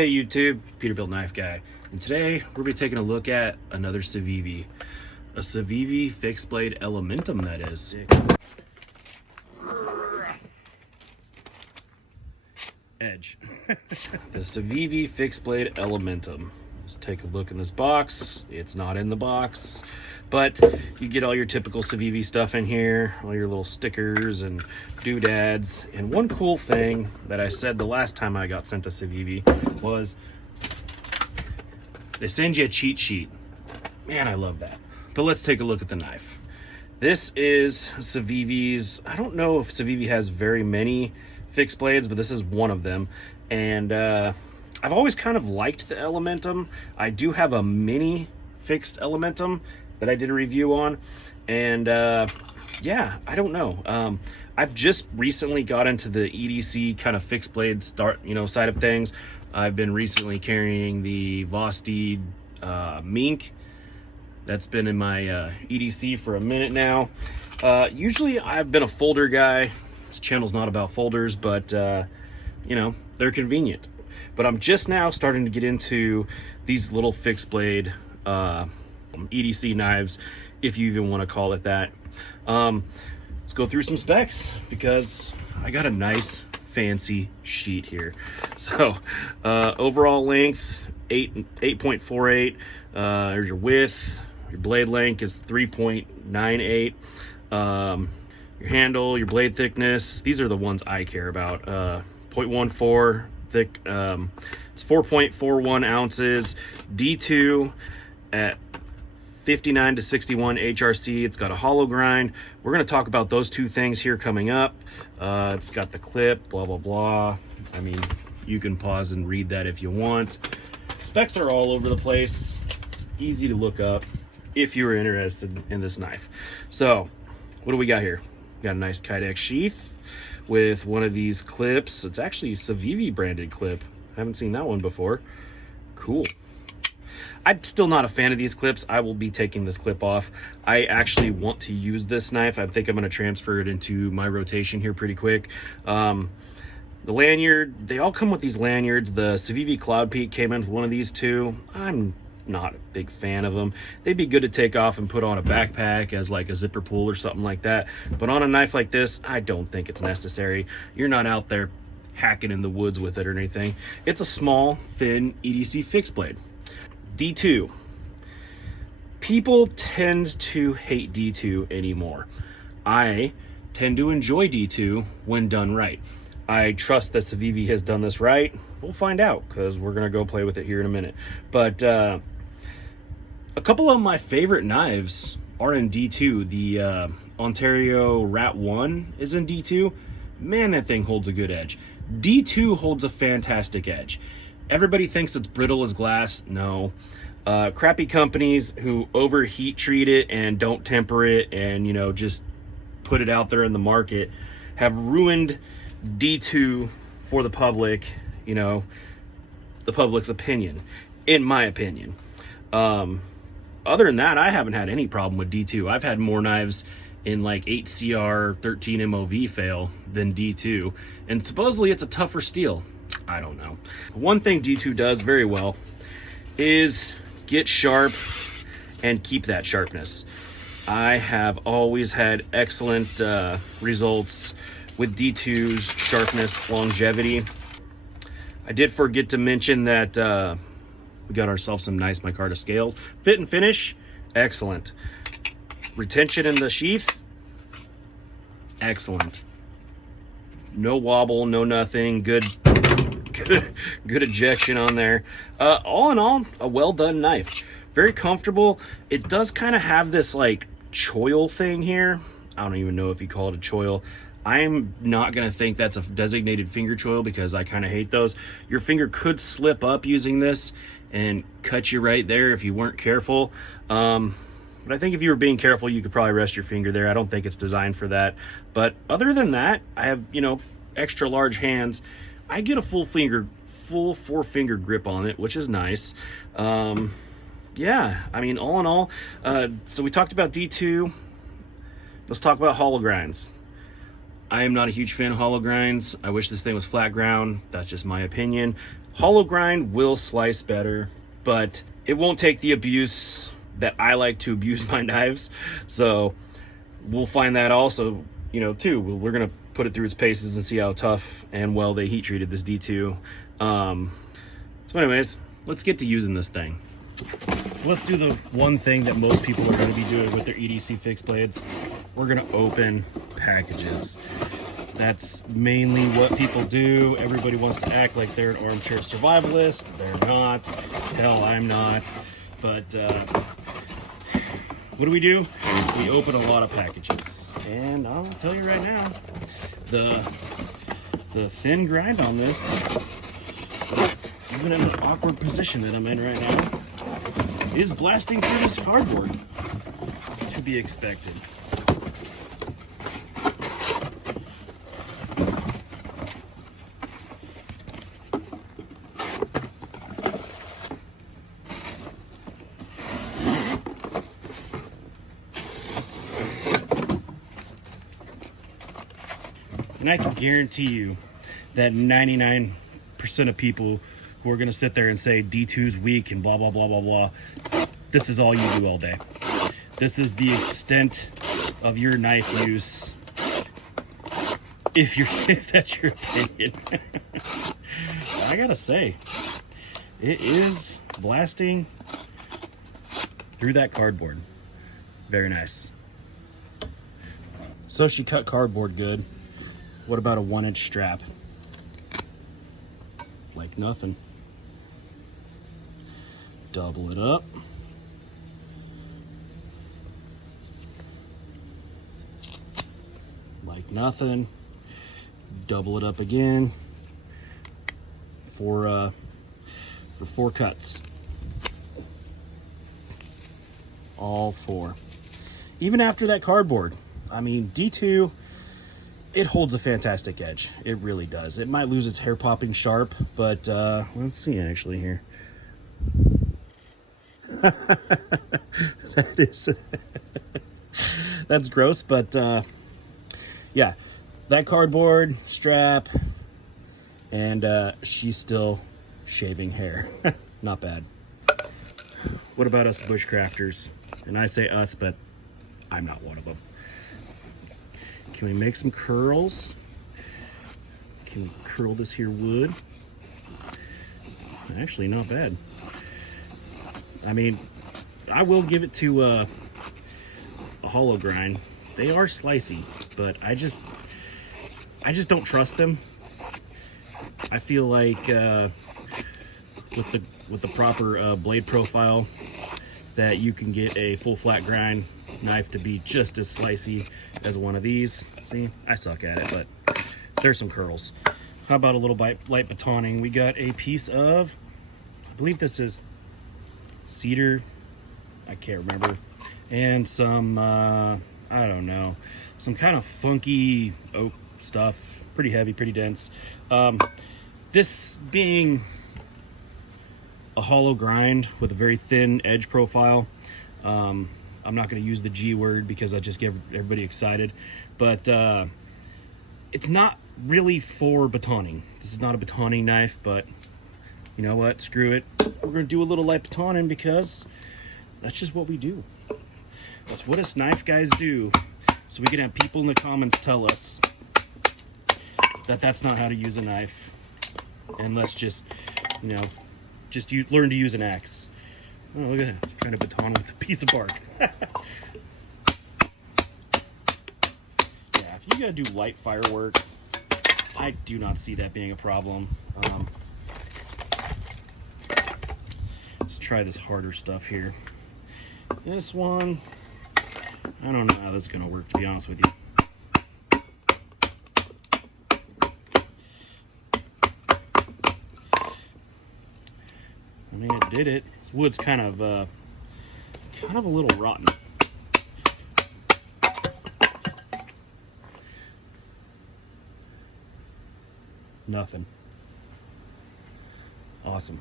Hey YouTube, Peterbilt Knife Guy, and today we'll be taking a look at another CIVIVI. A CIVIVI Fixed Blade Elementum, that is. Edge. The CIVIVI Fixed Blade Elementum. Let's take a look in this box. It's not in the box, but you get all your typical CIVIVI stuff in here, all your little stickers and doodads. And one cool thing that I said the last time I got sent a CIVIVI was they send you a cheat sheet. Man, I love that. But let's take a look at the knife. This is CIVIVI's, I don't know if CIVIVI has very many fixed blades, but this is one of them. And I've always kind of liked the Elementum. I do have a mini fixed Elementum that I did a review on. And yeah, I don't know. I've just recently got into the EDC kind of fixed blade side of things. I've been recently carrying the Vosteed Mink. That's been in my EDC for a minute now. Usually I've been a folder guy. This channel's not about folders, but you know, they're convenient. But I'm just now starting to get into these little fixed blade EDC knives, if you even want to call it that. Let's go through some specs, because I got a nice fancy sheet here. So overall length 8.48. There's your width. Your blade length is 3.98. Your handle, your blade thickness, these are the ones I care about. 0.14 thick. It's 4.41 ounces. D2 at 59 to 61 HRC. It's got a hollow grind. We're going to talk about those two things here coming up. It's got the clip, blah blah blah. I mean, you can pause and read that if you want. Specs are all over the place, easy to look up if you were interested in this knife. So what do we got here? We got a nice Kydex sheath with one of these clips. It's actually a CIVIVI branded clip. I haven't seen that one before. Cool. I'm still not a fan of these clips. I will be taking this clip off. I actually want to use this knife. I think I'm going to transfer it into my rotation here pretty quick. The lanyard, they all come with these lanyards. The CIVIVI Cloud Peak came in with one of these too. I'm not a big fan of them. They'd be good to take off and put on a backpack as like a zipper pull or something like that. But on a knife like this, I don't think it's necessary. You're not out there hacking in the woods with it or anything. It's a small, thin EDC fixed blade. D2. People tend to hate D2 anymore. I tend to enjoy D2 when done right. I trust that CIVIVI has done this right. We'll find out, because we're going to go play with it here in a minute. But a couple of my favorite knives are in D2. The Ontario Rat 1 is in D2. Man, that thing holds a good edge. D2 holds a fantastic edge. Everybody thinks it's brittle as glass. No. Crappy companies who overheat treat it and don't temper it and, you know, just put it out there in the market have ruined D2 for the public, you know, the public's opinion, in my opinion. Other than that, I haven't had any problem with D2. I've had more knives in like 8CR 13 MOV fail than D2, and supposedly it's a tougher steel. I don't know. One thing D2 does very well is get sharp and keep that sharpness. I have always had excellent results with D2's sharpness, longevity. I did forget to mention that we got ourselves some nice micarta scales. Fit and finish, excellent. Retention in the sheath, excellent. No wobble, no nothing. Good ejection on there. All in all, a well done knife. Very comfortable. It does kind of have this like choil thing here. I don't even know if you call it a choil. I'm not going to think that's a designated finger choil, because I kind of hate those. Your finger could slip up using this and cut you right there if you weren't careful. But I think if you were being careful, you could probably rest your finger there. I don't think it's designed for that. But other than that, I have, you know, extra large hands. I get a full 4-finger grip on it, which is nice. Yeah, I mean, all in all, so we talked about D2. Let's talk about hollow grinds. I am not a huge fan of hollow grinds. I wish this thing was flat ground. That's just my opinion. Hollow grind will slice better, but it won't take the abuse that I like to abuse my knives. So we'll find that also, you know, too. We're gonna put it through its paces and see how tough and well they heat treated this D2. So anyways, let's get to using this thing. So let's do the one thing that most people are going to be doing with their EDC fixed blades. We're going to open packages. That's mainly what people do. Everybody wants to act like they're an armchair survivalist. They're not. Hell, I'm not. But what do? We open a lot of packages. And I'll tell you right now, the thin grind on this, even in the awkward position that I'm in right now, is blasting through this cardboard. To be expected. And I can guarantee you that 99% of people who are going to sit there and say D2's weak and blah, blah, blah, blah, blah, this is all you do all day. This is the extent of your knife use, if that's your opinion. I gotta say, it is blasting through that cardboard. Very nice. So she cut cardboard good. What about a 1-inch strap? Like nothing. Double it up. Like nothing. Double it up again for 4 cuts. All 4. Even after that cardboard. I mean, D2, it holds a fantastic edge. It really does. It might lose its hair popping sharp, but let's see actually here. That is that's gross, but yeah, that cardboard strap, and she's still shaving hair. Not bad. What about us bushcrafters? And I say us, but I'm not one of them. Can we make some curls? Can we curl this here wood? Actually, not bad. I mean, I will give it to a hollow grind. They are slicey, but I just don't trust them. I feel like with the proper blade profile, that you can get a full flat grind knife to be just as slicey as one of these. See, I suck at it, but there's some curls. How about a little light batoning? We got a piece of, I believe this is cedar, I can't remember, and some I don't know, some kind of funky oak stuff, pretty heavy, pretty dense. This being a hollow grind with a very thin edge profile, I'm not going to use the G word because I just get everybody excited, but it's not really for batoning. This is not a batoning knife, but you know what, screw it. We're going to do a little light batoning because that's just what we do. That's what us knife guys do. So we can have people in the comments tell us that that's not how to use a knife. And let's just, you know, learn to use an axe. Oh, look at that. Trying to baton with a piece of bark. Yeah, if you gotta do light firework, I do not see that being a problem. Let's try this harder stuff here. This one, I don't know how this is gonna work, to be honest with you. I mean, it did it. This wood's kind of a little rotten. Nothing. Awesome.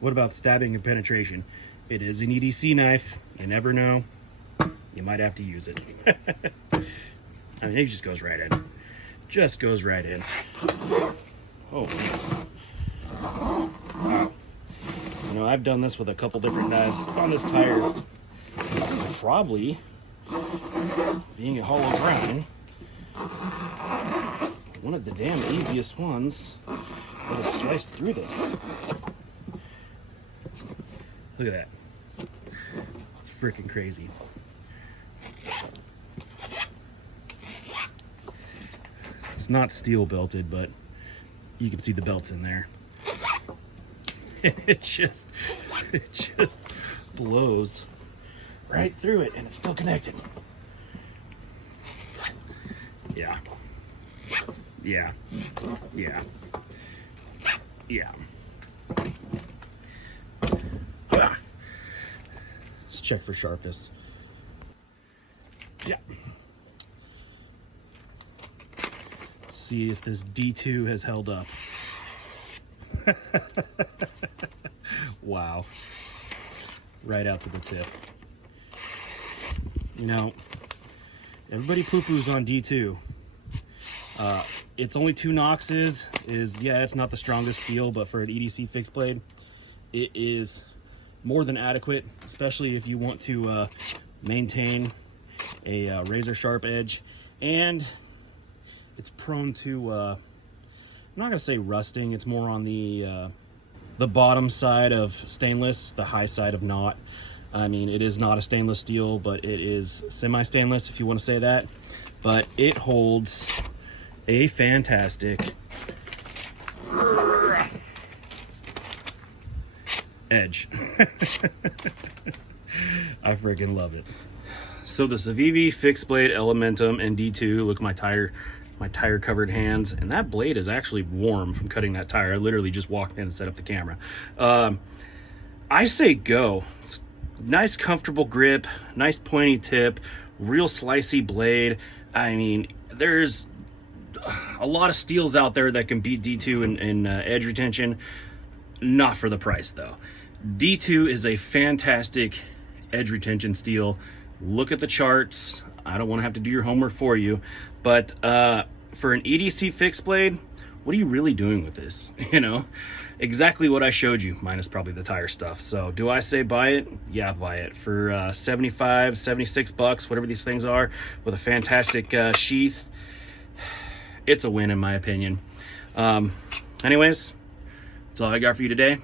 What about stabbing and penetration? It is an EDC knife. You never know. You might have to use it. I mean, it just goes right in. Just goes right in. Oh. You know, I've done this with a couple different knives on this tire. Probably, being a hollow grind, one of the damn easiest ones that has sliced through this. Look at that. It's freaking crazy. It's not steel belted, but you can see the belts in there. It just blows right through it, and it's still connected. Yeah. Yeah. Yeah. Yeah. Let's check for sharpness. Yeah. Let's see if this D2 has held up. Wow. Right out to the tip. You know, everybody poo-poos on D2. It's only 2 noxes. Yeah, it's not the strongest steel, but for an EDC fixed blade, it is more than adequate, especially if you want to maintain a razor sharp edge. And it's prone to, I'm not gonna say rusting, it's more on the bottom side of stainless, the high side of not. I mean, it is not a stainless steel, but it is semi-stainless, if you want to say that. But it holds a fantastic edge. I freaking love it. So the CIVIVI Fixed Blade Elementum and D2, look at my tire covered hands, and that blade is actually warm from cutting that tire. I literally just walked in and set up the camera. I say go. It's nice comfortable grip, nice pointy tip, real slicey blade. I mean, there's a lot of steels out there that can beat D2 in edge retention. Not for the price though. D2 is a fantastic edge retention steel. Look at the charts. I don't want to have to do your homework for you, but for an EDC fixed blade, what are you really doing with this? You know, exactly what I showed you, minus probably the tire stuff. So do I say buy it? Yeah, buy it for 75, 76 bucks, whatever these things are, with a fantastic sheath. It's a win in my opinion. Anyways, that's all I got for you today.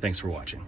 Thanks for watching.